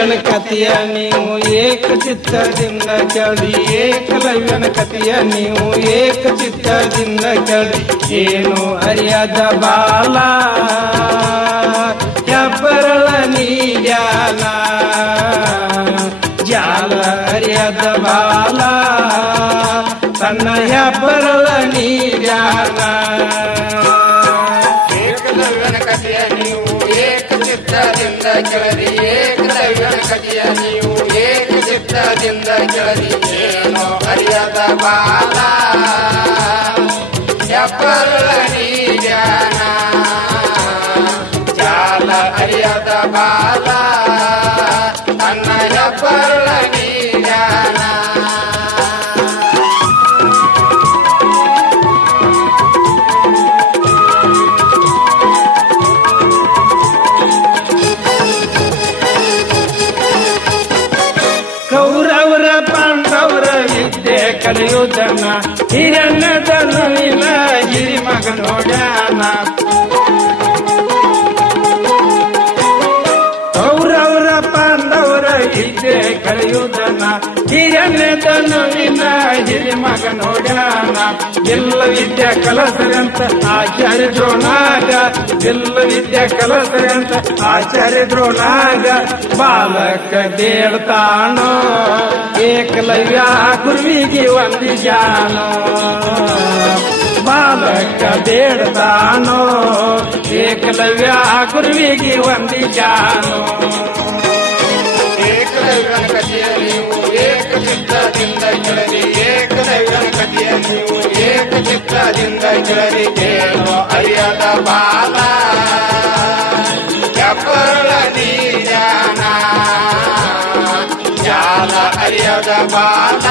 ಏಕಲವ್ಯನ ಕಥೆಯ ನೀವು ಏಕ ಚಿತ್ತದಿಂದ ಕೇಳಿ ಏಕಲವ್ಯನ ಕಥೆಯ ನೀವು ಏಕ ಚಿತ್ತದಿಂದ ಕೇಳಿ ಏನು ಅರಿಯದ ಬಾಲ ಹೆಬ್ಬರಳ ನೀಜಾಲ ಜಾಲ ಅರಿಯದ ಬಾಲ ತನ್ನ ಹೆಬ್ಬರಳ ನೀಜಾಲ ಏಕಲವ್ಯನ ಕಥೆಯ ನೀವು ಏಕ ಚಿತ್ತದಿಂದ ಕೆಳರಿ ಏಕಲವ್ಯನ ಕಥೆಯ ನೀವು ಏಕ ಚಿತ್ತದಿಂದ ಕೆಳರಿ ಏನೋ ಅರಿಯದ ಬಾಲ ವಿದ್ಯೆ ಹಿರಣ್ಣ ತನ್ನವಿಲ್ಲ ಹಿರಿ ಮಗ ನೋಡ್ಯಾನ. ಕೌರವರ ಪಾಂಡವರ ವಿದ್ಯೆ ಕಲಿಯುವುದನ್ನ ತನುವಿನ ಹಿರಿ ಮಗ ನೋಡ್ಯಾನ. ಎಲ್ಲ ವಿದ್ಯೆ ಕಲಸರಂತ ಆಚಾರ್ಯ ದ್ರೋಣಾಗ ಎಲ್ಲ ವಿದ್ಯೆ ಕಲಸರಂತ ಆಚಾರ್ಯ ದ್ರೋಣಾಗ ಬಾಲಕ ದೇಳ್ತಾನೋ ಏಕಲವ್ಯ ಗುರುವಿಗೆ ಜಾನ ಬಾಲಕ ದೇಡ್ತಾನೋ ಏಕಲವ್ಯ ಗುರುವಿಗೆ ಒಂದು ಜಾನೋ ಏಕಲವ್ಯ ಕಥೆಯ ನೀವು ಏಕ ಚಿತ್ತದಿಂದ ಕೆಳರಿ ಏಕದೈವನ ಕಥೆಯ ಅರಿಯದ ಬಾಲ ಎಬ್ಬರಳ ನೀಜಾನ ಅರಿಯದ ನೀಜಾನ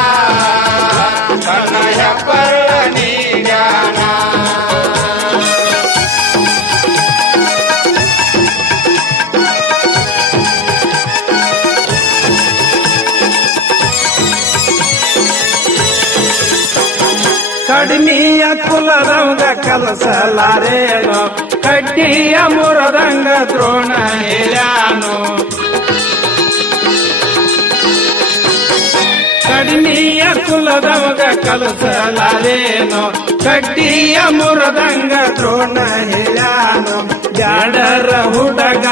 ಕುಲದಂಗ ಕಟ್ಟಿಯ ಮುರದಂಗ ದ್ರೋಣ ಹೇಳ್ಯಾನು ಕಡಿಮೆಯ ಕುಲದವಗ ಕಲಸಲಾರೇನೋ. ಕಟ್ಟಿಯ ಮುರದಂಗ ದ್ರೋಣ ಹೇಳ್ಯಾನು ಜಾಡರ ಹುಡಗ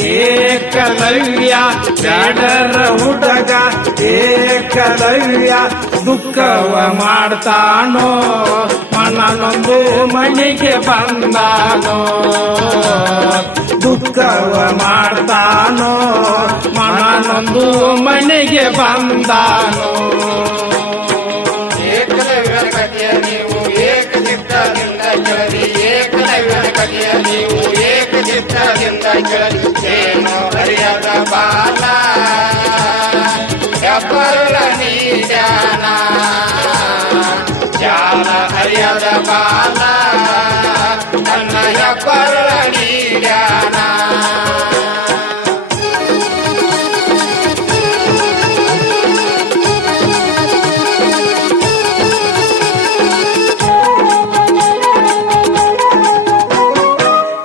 ಏಕಲವ್ಯ, ಜಾಡರ ಹುಡಗ ಏಕಲವ್ಯ, ದುಃಖವ ಮಾಡ್ತಾನೋ, ಮನನೊಂದು ಮಣಿಗೆ ಬಂದಾನೋ. ದುಃಖವ ಮಾಡ್ತಾನೋ, ಮನನೊಂದು ಮನೆಗೆ ಬಂದಾನೋ.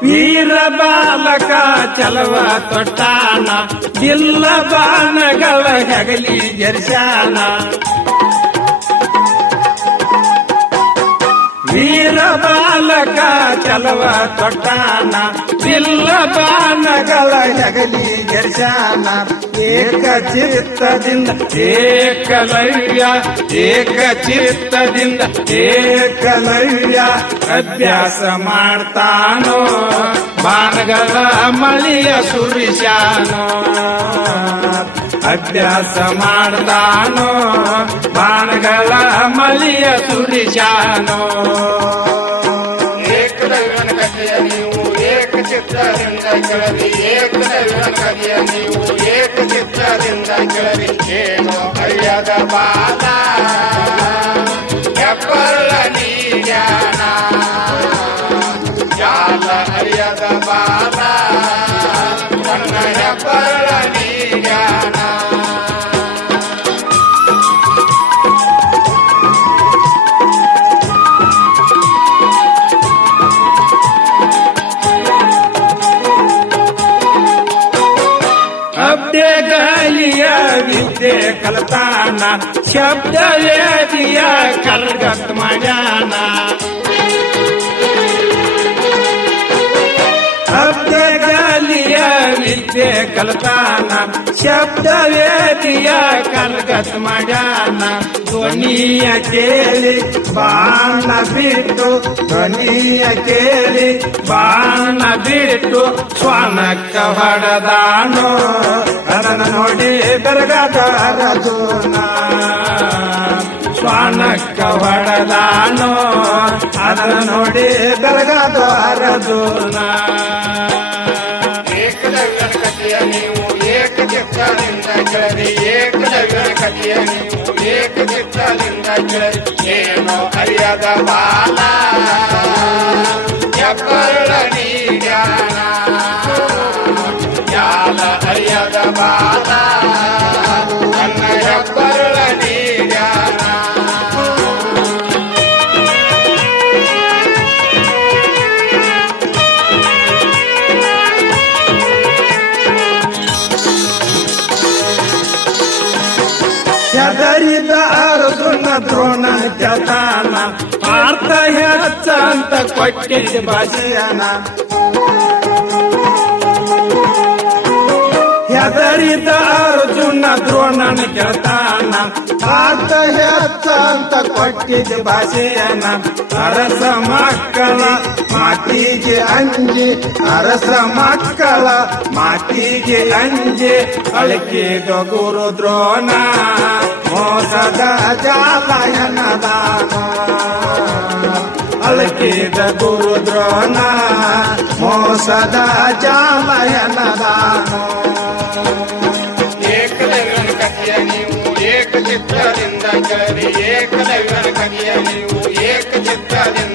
ವೀರ ಬಾಲಕ ಚಲವ ತೊಟ್ಟಾನ ಇಲ್ಲ ಬಾನಗಳ ಹೆಗಲಿ ಜರ್ಶಾನ ವೀರ ಬಾಲಕ ಚಲವ ತೊಟ್ಟಾನ ಚಿಲ್ಲ ಬಾಲಗಳ ಜಗಲಿ ಜರ್ಶಾನ ಏಕ ಚಿತ್ತದಿಂದ ಏಕಲವ್ಯ ಏಕ ಚಿತ್ತದಿಂದ ಏಕಲವ್ಯ ಅಭ್ಯಾಸ ಮಾಡ್ತಾನೋ ಬಾಣಗಳ ಮಳಿಯ ಸುರಿಶಾನೋ ಅಭ್ಯಾಸ ಮಾಡ್ದಾನೋ, ಬಾಣಗಳ ಮಲಿಯ ಸುರಿಶಾನೋ. ಏಕದೈವನ ಕಥೆಯ ನೀವು ಏಕ ಚಿತ್ತದಿಂದ ಕೆಳರಿ ಏಕದೈವನ ಕಥೆಯ ನೀವು ಏಕ ಚಿತ್ತದಿಂದ ಕೆಳರಿ ಏನೋ ಅಯ್ಯದ ಬಾಲ ಶಬ್ದಗಳಿಯ ವಿದ್ಯೆ ಕಲ್ತಾನ ಶಬ್ದ ವೇದಿಯ ಕಲ್ಗತ್ ಮಾಡ್ಯಾನ ಶಬ್ದಗಳಿಯ ವಿದ್ಯೆ ಕಲ್ತಾನ, ಶಬ್ದ ವೇದಿಯ ಕಲ್ಗತ್ ಮಾಡ್ಯಾನ. ಧ್ವನಿಯ ಕೇಳಿ ಬಾಣ ಬಿಟ್ಟು, ಧ್ವನಿಯ ಕೇಳಿ ಬಾಣ ಬಿಟ್ಟು ಸ್ವಾನಕ್ಕ ಹೊಡೆದಾನೋ. ಅದನ್ನು ನೋಡಿ ಬೆರಗಾದ ಸ್ವಾನ ಸ್ವಾನಕ್ಕ ಹೊಡೆದಾನೋ. ಅದನ್ನು ನೋಡಿ ಬೆರಗಾದ ಏಕಚಿತ್ತದಿಂದ ಕೇಳರಿ ಏಕಲವ್ಯನ ಕಥೆಯ ನೀವು ಏಕಚಿತ್ತದಿಂದ ಕೇಳರಿ ಏನೋ ಅರಿಯದ ಬಾಲ ಹೆದರಿದ ಅರ್ಜುನ ದ್ರೋಣ ಜತಾನ ಪಾರ್ಥ ಹೆಚ್ಚ ಅಂತ ಕೊಟ್ಟಿದ್ದ ಭಾಷೆಯನ. ಹೆದರಿದ ಅರ್ಜುನ ದ್ರೋಣನ ಗೆಳತಾನ ಪಾರ್ಥ ಹೆಚ್ಚ ಅಂತ ಕೊಟ್ಟಿದ್ದ ಭಾಷೆಯನ ಅರಸ ಮಕ್ಕಳ ಮಾತಿಗೆ ಅಂಜಿ ಅರಸ ಮಕ್ಕಳ ಮಾತಿಗೆ ಅಂಜಿ ಅಳಕಿದ ಗುರು ದ್ರೋಣ ಮೋಸದ ಜಾಲಯನದಾನ ಅಳಕಿದ ಗುರು ದ್ರೋಣ ಮೋಸದ ಜಾಲಯನದಾನ ಏಕಚಿತ್ತದಿಂದ ಕೇಳರಿ ಏಕಲವ್ಯನ ಕಥೆಯ ನೀವು ಏಕಚಿತ್ತದಿಂದ ಕೇಳರಿ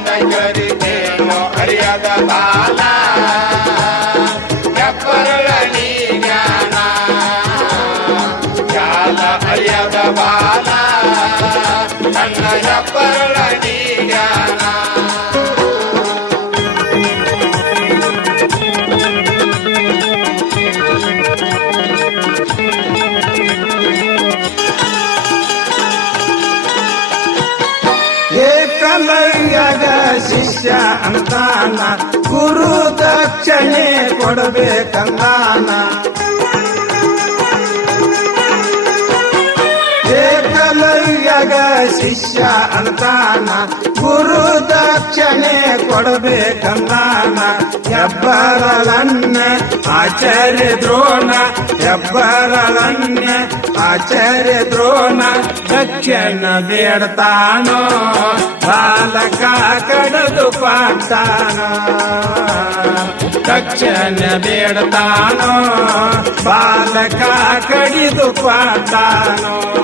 ಅಂತಾನ ಗುರು ದಕ್ಷಿಣೆ ಕೊಡಬೇಕಂದಾನ. ಏಕಲವ್ಯಗ ಶಿಷ್ಯ ಅಂತಾನ, ಗುರು ದಕ್ಷಿಣೆ ಕೊಡಬೇಕಂದಾನ. ಹೆಬ್ಬರಳನ್ನ ಆಚಾರ್ಯ ದ್ರೋಣ ಹೆಬ್ಬರಳನ್ನ ಆಚಾರ್ಯ ದ್ರೋಣ. ದಕ್ಷಿಣ ಬೇಡ್ತಾನೋ, ಬಾಲಕ ಕಡದು ಪಾಡ್ತಾನ. ದಕ್ಷಿಣ ಬೇಡ್ತಾನೋ, ಬಾಲಕ ಕಡಿದು ಪಾಡ್ತಾನೋ.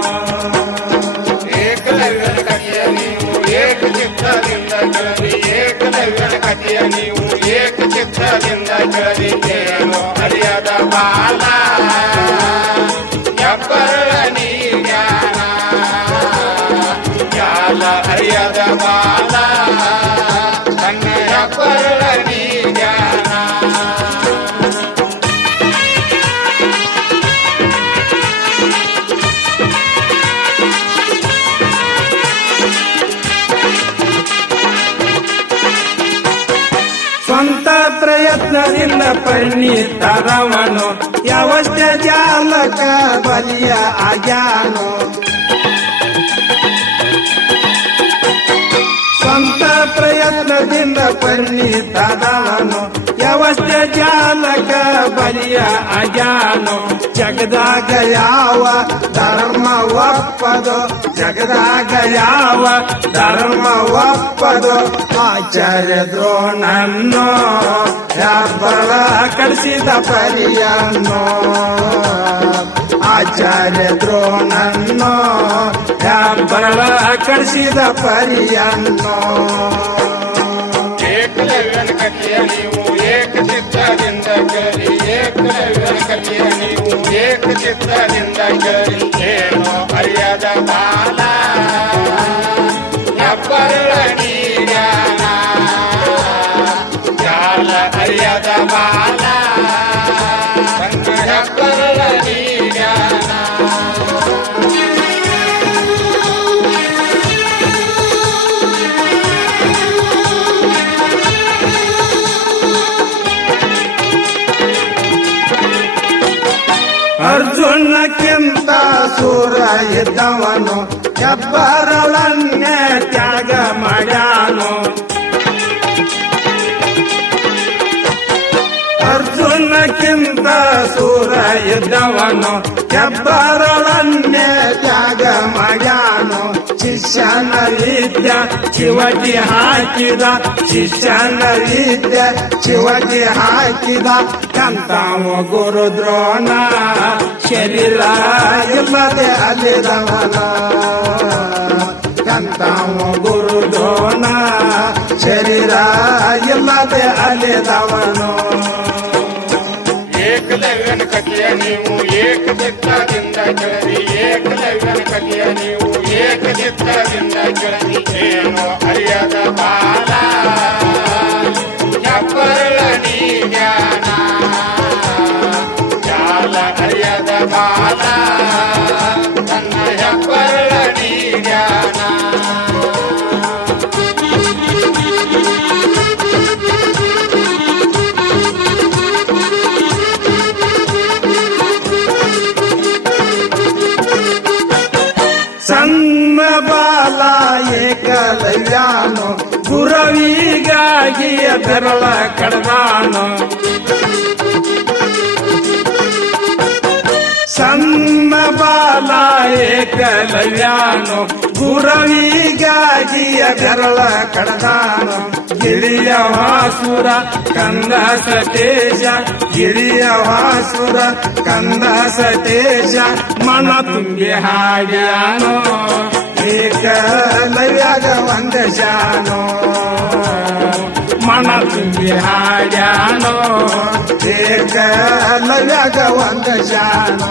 ಏಕಚಿತ್ತದಿಂದ ಕೇಳರಿ ಏಕಲವ್ಯನ ಕಥೆಯ ನೀವು ಏಕಚಿತ್ತದಿಂದ ಕೇಳರಿ ಏನೋ ಅರಿಯದ ಬಾಲ ಜಾಲಕ ಬಲಿಯ ಆಗ್ಯಾನು ಸ್ವಂತ ಪ್ರಯತ್ನದಿಂದ ಪರಿಣಿತದವನು ಯಾವಷ್ಟೇ ಜಾಲಕ ಬಲಿಯ ಅಜಾನು. ಜಗದಾಗ ಯಾವ ಧರ್ಮ ಒಪ್ಪದು? ಜಗದಾಗ ಯಾವ ಧರ್ಮ ಒಪ್ಪದು? ಆಚಾರ್ಯ ದ್ರೋಣನ್ನು ಹೆಬ್ಬರ ಕಳಿಸಿದ ಪರಿಯನ್ನು ಆಚಾರ್ಯ ದ್ರೋಣನ್ನು ಹೆಬ್ಬರ ಕಳಿಸಿದ ಪರಿಯನ್ನು ನೀವು ಏಕಚಿತ್ತದಿಂದ ಕೇಳಿ ಏಕಲವ್ಯನ ಕಥೆಯ ನೀವು ಏಕಚಿತ್ತದಿಂದ ಕೇಳಿ ಏನೋ ಅರಿಯದ ಬಾಲ ಅರ್ಜುನಕ್ಕಿಂತ ಸೂರ ಇದ್ದವನು ಹೆಬ್ಬರಳನ್ನೇ ತ್ಯಾಗ ಮಾಡ್ಯಾನು. ಅರ್ಜುನಕ್ಕಿಂತ ಸೂರ ಇದ್ದವನು ಹೆಬ್ಬರಳನ್ನೇ ತ್ಯಾಗ ಮಾಡ್ಯಾನು. ಶಿಷ್ಯನ ವಿದ್ಯ ಶಿವಜಿ ಹಾಕಿದ ಶಿಷ್ಯನ ವಿದ್ಯ ಶಿವಜಿ ಹಾಕಿದ ಕಂತಾವ ಗುರು ದ್ರೋಣ ಶರೀರ ಇಲ್ಲದೆ ಅಲ್ಲಿದವನ ಕಂತಾವ ಗುರು ದ್ರೋಣ ಶರೀರ ಇಲ್ಲದೆ ಅಲ್ಲಿದವನು ಏಕಲವ್ಯನ ಕಥೆಯ ನೀವು ಏಕಚಿತ್ತದಿಂದ ಕೇಳರಿ ಏಕಲವ್ಯನ ಕಥೆಯ ನೀವು ಏಕಚಿತ್ತದಿಂದ ಕೇಳರಿ ಏನು ಅರಿಯದ ಬಾಲ ಗುರವಿಗಾಗಿ ಕಡದಾಣ ಸಣ್ಣ ಬಾಲ ಏಕಲವ್ಯಾನು ಗುರವಿಗಾಗಿ ಬೆರಳ ಕಡದಾನ ಗಿರಿಯ ವಾಸುರ ಕಂದ ಸತೇಶ ಗಿರಿಯ ವಾಸುರ ಕಂದ ಸತೇಶ ಮನ ತುಂಬಿ ಹಾಡ್ಯಾನೋ. ಏಕಲವ್ಯಾಗ ಒಂದ ಶಾನೋ. ಮನ ಹಾಡ್ಯಾನೋ? ಏಕ ಲವ್ಯಾಗ ಒಂದ ಶಾನೋ?